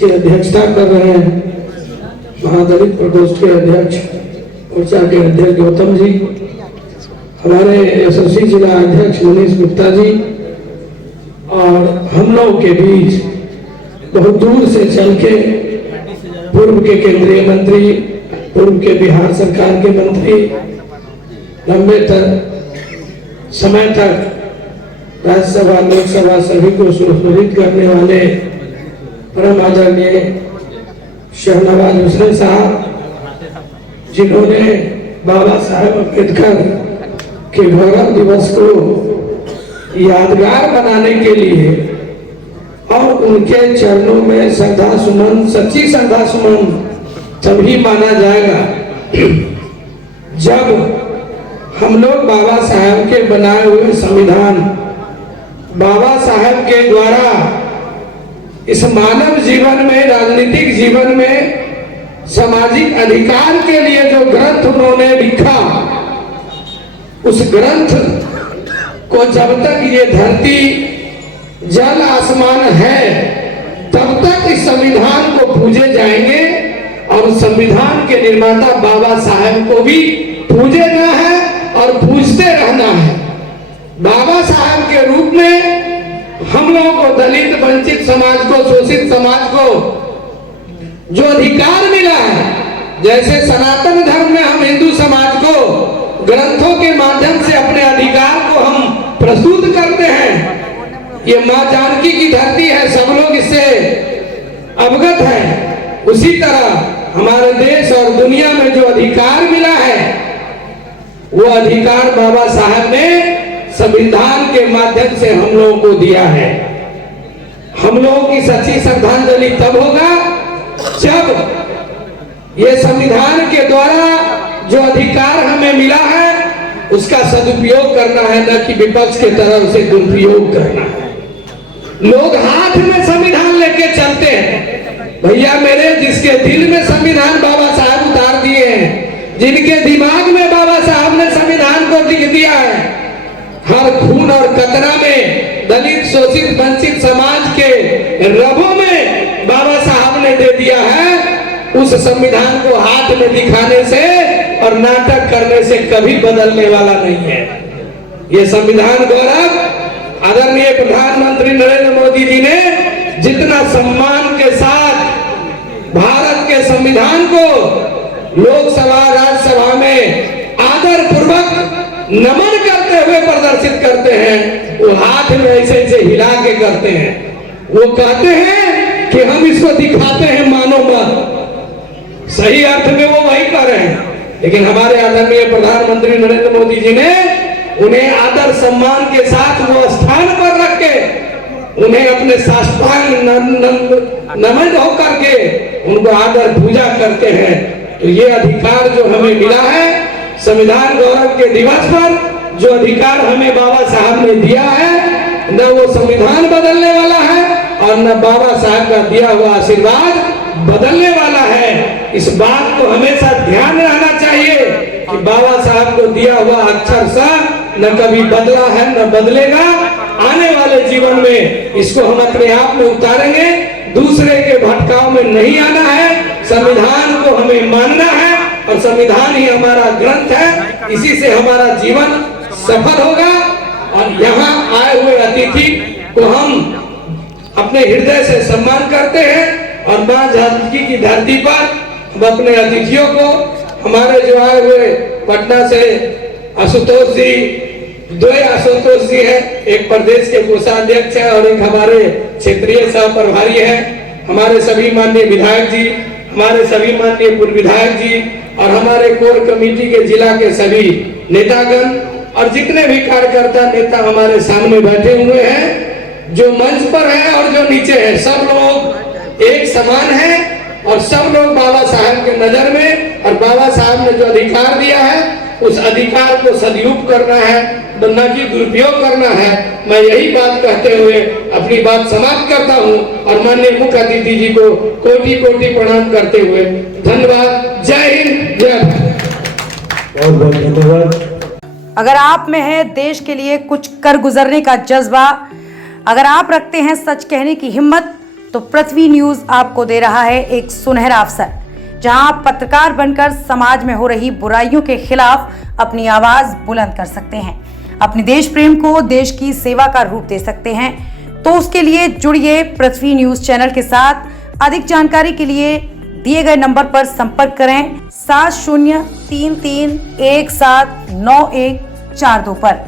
इसकी अध्यक्षता कर रहे हैं महादलित प्रकोष्ठ के अध्यक्ष मोर्चा के अध्यक्ष गौतम जी, हमारे यशस्वी जिला अध्यक्ष मनीष गुप्ता जी, और हम लोग के बीच बहुत दूर से चल के पूर्व के केंद्रीय मंत्री, पूर्व के बिहार सरकार के मंत्री, लंबे समय तक राज्यसभा लोकसभा सभी को संबोधित करने वाले परम आदरणीय शहनवाज हुसैन साहब, जिन्होंने बाबा साहेब अम्बेडकर के गौरव दिवस को यादगार बनाने के लिए और उनके चरणों में श्रद्धा सुमन, सच्ची श्रद्धा सुमन तभी माना जाएगा जब हम लोग बाबा साहेब के बनाए हुए संविधान, बाबा साहेब के द्वारा इस मानव जीवन में, राजनीतिक जीवन में, सामाजिक अधिकार के लिए जो ग्रंथ उन्होंने लिखा, उस ग्रंथ को जब तक ये धरती जल आसमान है तब तक इस संविधान को पूजे जाएंगे और संविधान के निर्माता बाबा साहेब को भी पूजना है और पूजते रहना है। बाबा साहब के रूप में हम लोगों को, दलित वंचित समाज को, शोषित समाज को जो अधिकार मिला है, जैसे सनातन धर्म में हम हिंदू समाज को ग्रंथों के माध्यम से अपने अधिकार को हम प्रस्तुत करते हैं, ये मां जानकी की धरती है, सब लोग इससे अवगत हैं। उसी तरह हमारे देश और दुनिया में जो अधिकार मिला है, वो अधिकार बाबा साहब ने संविधान के माध्यम से हम लोगों को दिया है। हम लोगों की सच्ची श्रद्धांजलि तब होगा जब ये संविधान के द्वारा जो अधिकार हमें मिला है उसका सदुपयोग करना है, न कि विपक्ष के तरफ से दुरुपयोग करना है। लोग हाथ में संविधान लेके चलते हैं, भैया मेरे, जिसके दिल में संविधान बाबा साहब उतार दिए हैं, जिनके दिमाग में बाबा साहब ने संविधान को लिख दिया है, हर खून और कतरा में दलित, शोषित, वंचित समाज के रगों में बाबा साहब ने दे दिया है। उस संविधान को हाथ में दिखाने से और नाटक करने से कभी बदलने वाला नहीं है। ये संविधान गौरव आदरणीय प्रधानमंत्री नरेंद्र मोदी जी ने जितना सम्मान के साथ भारत के संविधान को लोकसभा, राज्यसभा में आदर पूर्वक नमन करते हुए प्रदर्शित करते हैं, वो हाथ में ऐसे ऐसे हिला के करते हैं। वो कहते हैं कि हम इसको दिखाते हैं, मानो मत। सही अर्थ में वो वही कर रहे हैं, लेकिन हमारे आदरणीय प्रधानमंत्री नरेंद्र मोदी जी ने उन्हें आदर सम्मान के साथ वो स्थान पर रख के, उन्हें अपने साष्टांग नमन होकर के उनको आदर पूजा करते हैं। तो ये अधिकार जो हमें मिला है संविधान गौरव के दिवस पर, जो अधिकार हमें बाबा साहब ने दिया है, न वो संविधान बदलने वाला है और न बाबा साहब का दिया हुआ आशीर्वाद बदलने वाला है। इस बात को हमेशा ध्यान रहना चाहिए कि बाबा साहब को दिया हुआ अक्षर सा न कभी बदला है न बदलेगा। आने वाले जीवन में इसको हम अपने आप में उतारेंगे, दूसरे के भटकाव में नहीं आना है। संविधान को हमें मानना है और संविधान ही हमारा ग्रंथ है, इसी से हमारा जीवन सफल होगा। और यहाँ आए हुए अतिथि को हम अपने हृदय से सम्मान करते हैं और मां जानकी की धरती पर हम अपने अतिथियों को, हमारे जो आए हुए पटना से आशुतोष जी, दो आशुतोष जी है, एक प्रदेश के कोषाध्यक्ष है और एक हमारे क्षेत्रीय सह प्रभारी है, हमारे सभी माननीय विधायक जी, हमारे सभी माननीय पूर्व विधायक जी और हमारे कोर कमेटी के जिला के सभी नेतागण और जितने भी कार्यकर्ता नेता हमारे सामने बैठे हुए हैं, जो मंच पर है और जो नीचे है, सब लोग एक समान है और सब लोग बाबा साहब के नजर में, और बाबा साहब ने जो अधिकार दिया है उस अधिकार को सदुपयोग करना है, न कि दुरुपयोग करना है। मैं यही बात कहते हुए अपनी बात समाप्त करता हूं और माननीय मुख्य अतिथि जी को कोटि कोटि प्रणाम करते हुए धन्यवाद। जय हिंद, जय भारत। बहुत बहुत धन्यवाद। अगर आप में है देश के लिए कुछ कर गुजरने का जज्बा, अगर आप रखते हैं सच कहने की हिम्मत, तो पृथ्वी न्यूज आपको दे रहा है एक सुनहरा अवसर, जहां आप पत्रकार बनकर समाज में हो रही बुराइयों के खिलाफ अपनी आवाज बुलंद कर सकते हैं, अपने देश प्रेम को देश की सेवा का रूप दे सकते हैं। तो उसके लिए जुड़िए पृथ्वी न्यूज चैनल के साथ। अधिक जानकारी के लिए दिए गए नंबर पर संपर्क करें 7033179142 पर।